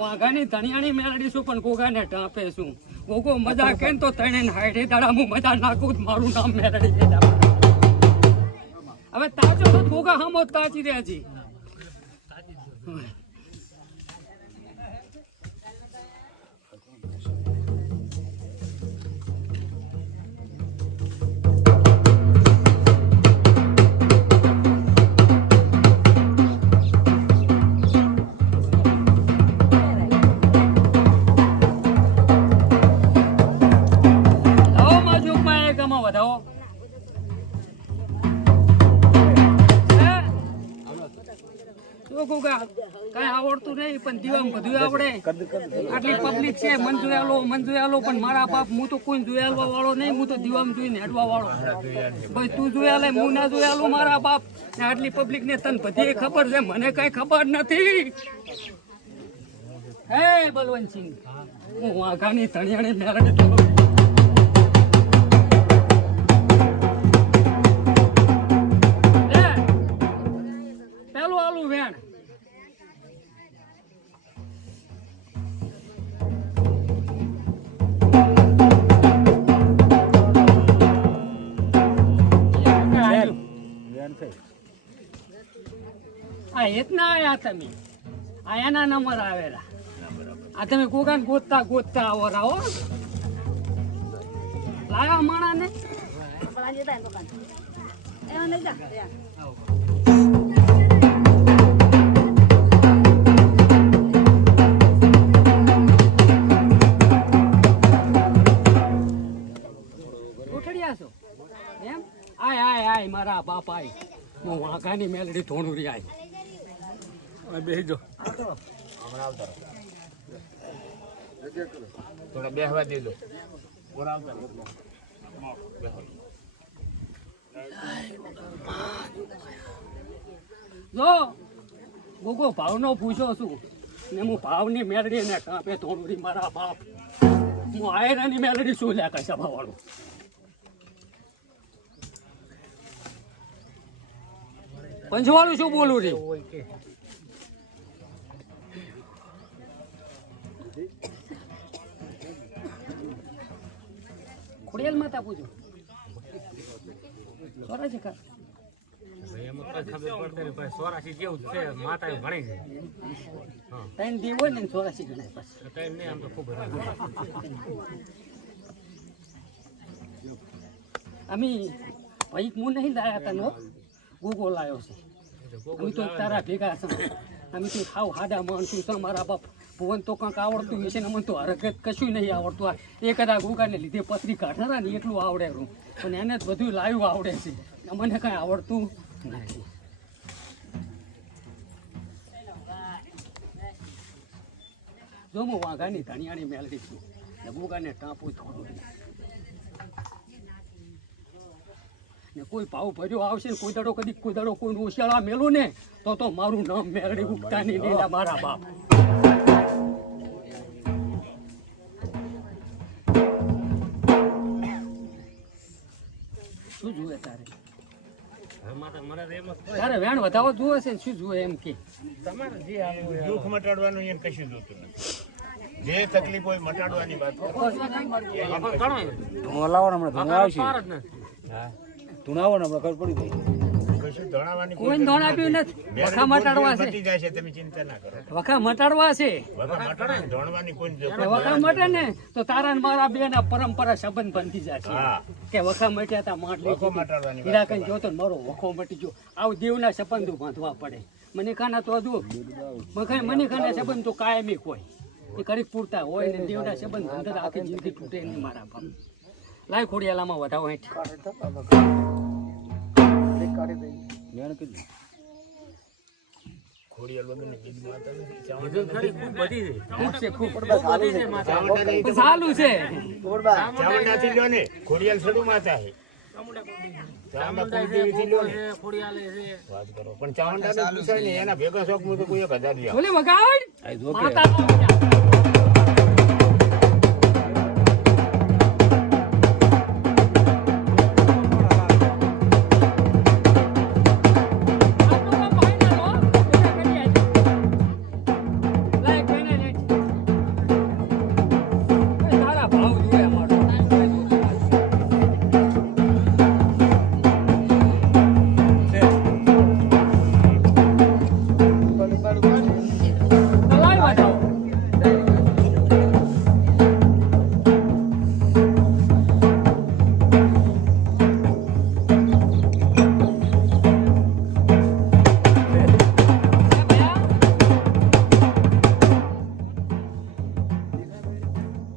વાઘાની ધણિયાણી મેળડી છું પણ ગોગાને ટાંપે છું. ગોગો મજા કે તો તણે હાઈડે દાડા હું મજા નાખું મારું નામ મેળડી દે. હવે તાજો તો ગોગા હમો તાજી રહ્યા છે. કઈ આવડતું નહીં પણ દીવામાં બધું આવડે. આટલી પબ્લિક છે. મન જોયાલો પણ મારા બાપ હું તો કોઈ જોયાલવા વાળો નહીં. હું તો દીવામાં જોઈને હેડવા વાળો. ભાઈ તું જોયા હું ના જોયાલો મારા બાપ. આટલી પબ્લિક ને તને બધી ખબર છે, મને કઈ ખબર નથી. હે બલવંતસિંહ, હું વાઘાની ધણિયાણી મેળડી પેલું આલું વેણ. એતના આયા તમે આયાના નંબર આવેલા. આ તમે ગોગાન ગોતતા ગોતતા આવો રાવો લાયા માણા ને ઉઠડ્યા છો એમ. આય આય આય મારા બાપ આય. હું વાઘાની મેલડી ધોણુરી આય. બેસજો થોડા બેહવા દેજો. જો ગોગો ભાવનો પૂછો છું ને હું ભાવની મેલડી ને કાપે ધોણુરી મારા બાપ. હું આયરાની મેલડી શું લ્યા કઈ સભા વાળું. પંચવાળું શું બોલું રે. ખોડિયાલ માતા પૂછો સોરાશી કા સોરાશી જેવું છે. માતા ભણી છે. ત્રણ દેવો ને સોરાશી ગણાય. પછી આમ તો ખૂબ અમે ભાઈ હું નહીં લાયા તને ગોગો લાયો છે. અમે તો તારા ભેગા છે. અમે તો ખાવ હાડા માણશું છે. મારા બાપ ભુવન તો કંઈક આવડતું હશે ને. મને તો હરકત કશું નહીં આવડતું. આ કદાચ ગોગાને લીધે પથરી કાઢનારા ને એટલું આવડે રૂ. પણ એને જ બધું લાવ્યું આવડે છે. મને કાંઈ આવડતું નથી. જો હું વાઘાની ધણિયાણી મેળવી છું ને ગોગાને ટાંપું થોડું ને કોઈ ભાવ ભર્યો આવશે ને કોઈ દાડો કદી કોઈ દાડો કોઈ ઓશિયાળા મેલું ને તો મારું નામ મેળવી ઉગતા નહીં લીલા મારા બાપ. શું જુએ તારે? તારે વેણ વધાવો જુએ છે શું જુએ એમ કે તમારે જે દુઃખ મટાડવાનું એને કશું જોતું નથી. જે તકલીફ હોય મટાડવાની વાત કરો. ધુણાવો ને ખબર પડી ગઈ. કશું ધણાવવાની કોઈ ધણ આપ્યું નથી. વખા મટાડવા છે. મટી જાય છે, તમે ચિંતા ના કરો. વખા મટાડવા છે. વખા મટાડે ધણવાની કોઈ જરૂર વખા મટે ને તો તારા ને મારા બે ના પરંપરા સંબંધ બનતી જાય છે કે વખા મટ્યા તા માટલી વખો મટાડવાની હીરા કઈ જોતો ને મારો વખો મટી ગયો. આવું દેવના સંબંધો બાંધવા પડે. મને ખાના તો હજુ મને ખાના સંબંધ તો કાયમી કોઈ એ કરી પૂરતા હોય ને દેવના સંબંધ અંદર આખી જિંદગી તૂટે નહીં મારા બાપ. લાય ખોડિયાલામાં વધાવો હેઠ મેણ કીધું ખોડિયાલ વગરની બીજ માતા નથી. ખૂબ છે ખૂબ ચાવંડાની તો ચાલુ છે ચાવંડાથી લ્યો ને ખોડિયાલ સડુ માતા છે ચાવંડા કુલદેવીથી લ્યો ને વાત કરો પણ ચાવંડાને પૂછાય ને એના ભેગા શોખ તો કોઈ 1000 લ્યો બોલે વગાડ આ જો કે માતા નો વગાડ.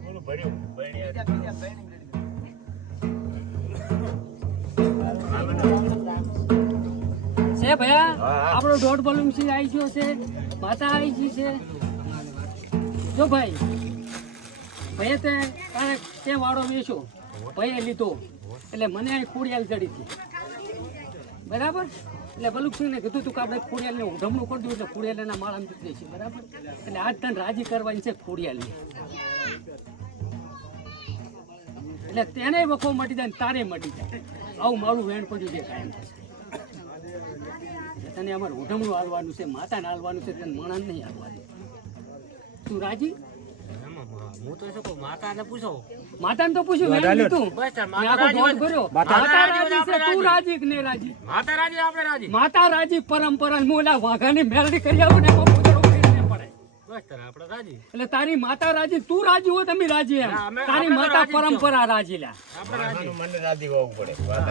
બોલો ભર્યું ભણ્યા છે ભયા હા. આપણો દોઢ બલૂન સી આવી ગયો છે માતા આવી ગઈ છે જો ભાઈ ભાઈએ તે વાળો વેચ્યો ભાઈએ લીધો એટલે મને અહીં ખોડિયાલ ચડી હતી બરાબર એટલે બલુકસિંહને કીધું તું કે આપણે ખોડિયાલને ઉધમણું કરી દઉં એટલે ખોડિયાલ એના માળામાં ચૂકી છે બરાબર એટલે આજ તને રાજી કરવાની છે ખોડિયાલની એટલે તેને વખો મટી જાય ને તારે મટી જાય આવું મારું વેણ પડ્યું છે કાયમ તને અમારે ઉધમણું હાલવાનું છે માતાને હાલવાનું છે તને મણાને નહીં હાલવાનું તું રાજી માતાને તો પૂછ્યું મેં કીધું મેં આખો દોઢ કર્યો માતા રાજી છે તું રાજી કે નહીં રાજી માતા રાજી પરંપરા મોલા વાઘાની મેલડી કરી આવું ને એમાં પૂતળો ફેરવીને પડાય. એટલે તારી માતા રાજી તું રાજી હો તમે રાજી એમ તારી માતા પરંપરા રાજી લ્યા માતાનું મન રાજી હોવું પડે વાત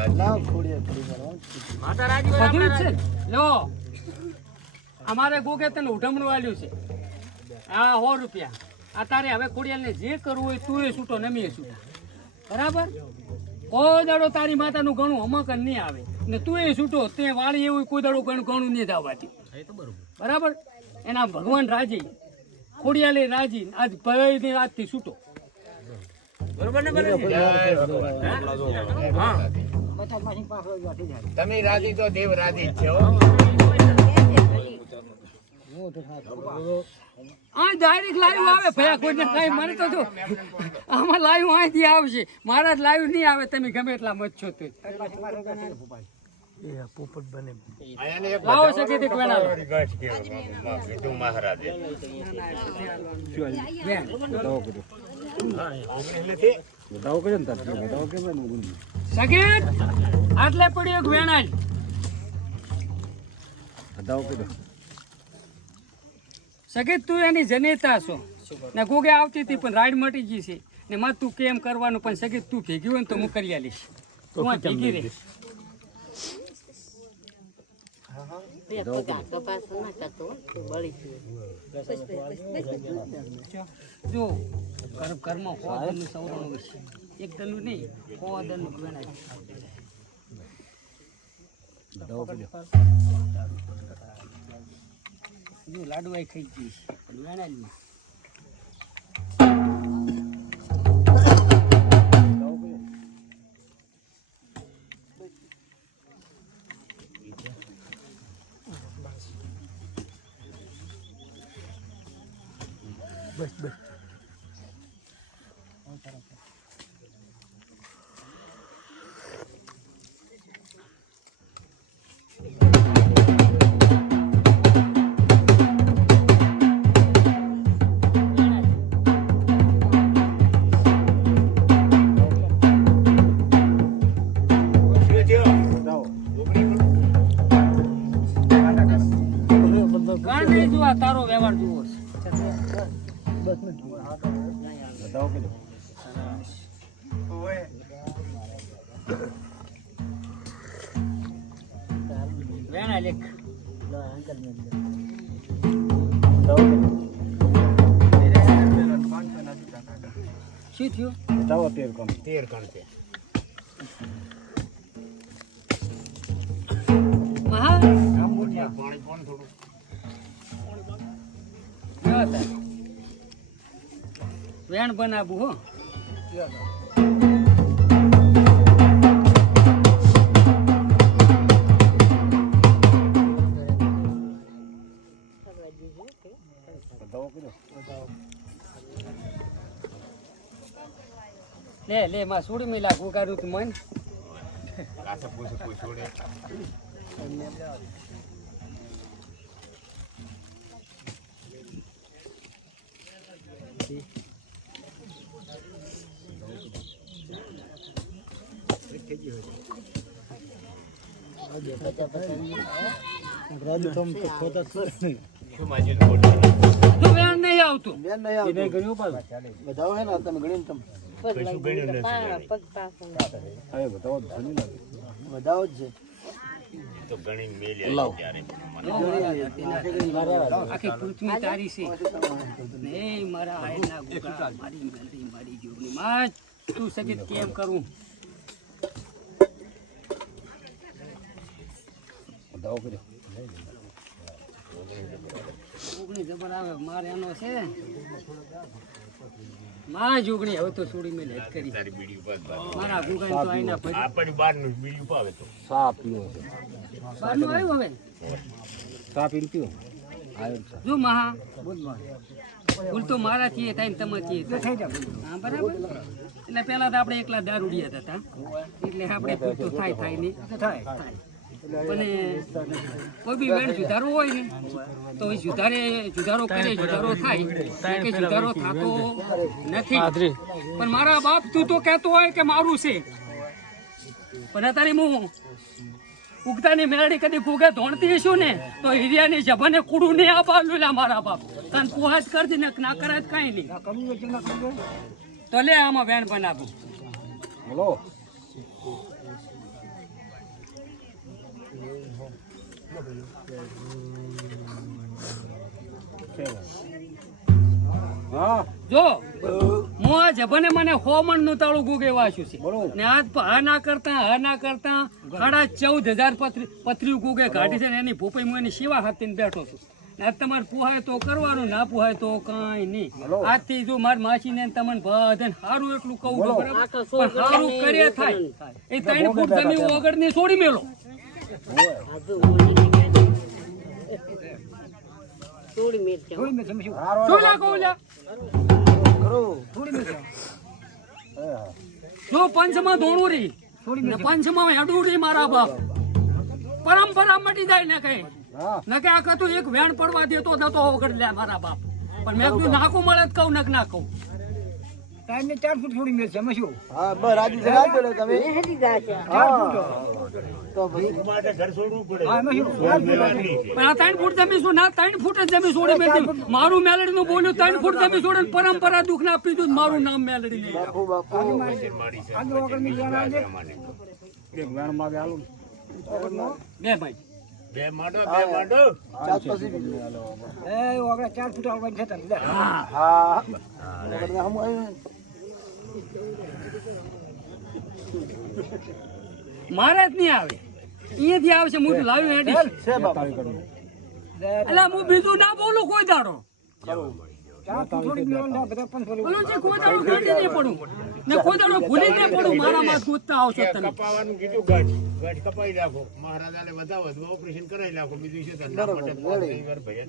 બધું જ છે લો અમારે ગોગે તને ઉઠમણું આલ્યું છે આ 100 રૂપિયા આ તારે હવે ખોડિયાલને જે કરવું હોય તું એ છૂટો નમીએ છૂટા બરાબર કોઈ દાડો તારી માતાનું ઘણું અમક નહીં આવે ને તું એ છૂટો તે વાળી એવું કોઈ દાડો ઘણું નહીં દાવાતી બરાબર એના ભગવાન રાજી ખોડિયાલે રાજી આજ ભયની રાતથી છૂટો તમે રાજી તો દેવ રાજી જ છે હો. આ ડાયરેક્ટ લાઈવ આવે ભયા કોઈને કઈ મને તો જો આમાં લાઈવ અહીંથી આવશે મારા જ લાઈવ નહીં આવે તમે ગમે એટલા મત છો તો આયાને એક લાવો સકેથી કોઈના લો. ગઢ કહેવાય, વિધુ મહારાજે. બેન બતાવો કીધું એટલેથી બતાવો કે ને તાર બતાવો કે મેં ગુંજી સગીત આટલે પડ્યો એક વેણાલ બતાવો કીધું સગીત તું એની જનેતા છો ને ગોગે આવતી હતી પણ રાઈડ મટી ગઈ છે ને માં તું કેમ કરવાનું પણ સગીત તું ભેગી હોય ને તો હું કરી આલીશ તું આ ભેગી રહે જો ઘરમાં 100 દનનું સવરણ હોય છે એક દનનું નહીં 100 દનનું વેણાલ બતાવો કીધું જો લાડુઆઈ ખાઈ જઈશ પણ વેણાલમાં બસ બસ ગણ નહીં જોવા તારો વ્યવહાર જુઓ છે બતાવો કીધું વેણા લેખ શું થયું બતાવો 13 કોણ 13 કણ છે. વેણ બનાવું હો. બતાવો કીધો લે માં છોડી મેલા ગુગાડું તું મન. કાસે પૂછોડે રાજુ તમ તો ખોટા શું માજી બોલે તું વેણ નહીં આવતું. બેન નહીં આવતો નહીં ગણ્યું પાછું બતાવો હે ને તમે ગણીને તમે કશું ગણ્યું નથી હવે બતાવો ધણી લાગે બતાવો જ છે તો ગણી મેલ્યા ત્યારે આખી પૃથ્વી તારી છે. ને મારા આયના ગુગા મારી મેલડી મારી જોગણી માં તું સગીત કેમ કરું. બતાવો કીધો જોગણી જબર આવે મારે એનો છે માં જોગણી હવે તો છોડી મેં હેત કરી તારી બીડી ઉપર મારા ગુગા તો આઈના ભરી આપણી બહાર નું બીડી ઉપાવે તો સા પીવો છે બારનું આવ્યું હવે સા પીને પીવો આવ્યો છે જો મહા ભૂલ તો મારાથી થાય ને તમારથી થાય. હા બરાબર. એટલે પેલા તો આપણે એકલા દારૂડિયા હતા એટલે આપણે ભૂલ તો થાય નહીં થાય. પણ કોઈ બી વેણ સુધારવો હોય ને તો એ સુધારો કરે સુધારો થાય કે સુધારો થતો નથી. પણ મારા બાપ તું તો કહેતો હોય કે મારું છે પણ અત્યારે હું ઉગતાની મેળડી કદી કુગે ધોણતી હશું ને તો હિરિયાની જભાને કુડું નહીં આપાલું લે મારા બાપ તને પોહાજ કરતી ને ના કરાય કઈ નહીં. તો લે આમાં વેણ બનાવું. બોલો હા જો હું આ જભાને મને 100 મણનું તાળું ગુગે વાંચ્યું છે ને આજ હા ના કરતા 14,000 પથરી ગુગે કાઢી છે ને એની ભૂપઈ હું એની સેવા હાથીને બેઠો છું. ને આજ તમારે પોહાય તો કરવાનું ના પોહાય તો કઈ નહીં. આજથી જો મારી માસીને તમને બધાને સારું એટલું કહું છું બરાબર પણ સારું કરે થાય એ 3 ફૂટ જમીન વગરની છોડી મેલો. શું લાગો લ્યા જો પંચમાં ધોણું રહી ને પંચમાં હેડું રહી મારા બાપ પરંપરા મટી જાય ને કઈ ન કે આ કતું એક વેણ પડવા દેતો નતો વગર લે મારા બાપ પણ મેં કીધું નાખું મળે જ કહું ના કહું. ટાઈમ 4 ફૂટ છોડી મેળ છે એમાં શું હા બસ રાજુ છે રાખજો લે તમે તો ભાઈ માટે ઘર છોડવું પડે પણ આ 3 ફૂટ જમીન શું ના 3 ફૂટ જ જમીન છોડી મેળવી મારું મેલડી નું બોલ્યું 3 ફૂટ જમીન છોડે પરંપરા દુઃખ ના આપી દીધું મારું નામ મેલડી નહીં. બાપુ બાપુ એક વેણ માગે આલું બે ભાઈ બે માડો ચાર પછી એ ઓગળા 4 ફૂટ આવવાની થતા હા હમ મારે જ નહીં આવે અહીંયાથી આવશે મોટું લાવ્યું હેડી છે બાપા એટલે હું બીજું ના બોલું કોઈ દાડો ઓલું જે કોઈ દાડો કાઢી નહીં પડું ને કોઈ દાડો ભૂલી નહીં પડું મારા માં ગોતતા આવશો તમે કપાવાનું કીધું ગાંઠ કપાઈ નાખો મહારાજાને વધાવો ઓપરેશન કરાવી નાખો બીજું છે તો ના માટે ભાઈ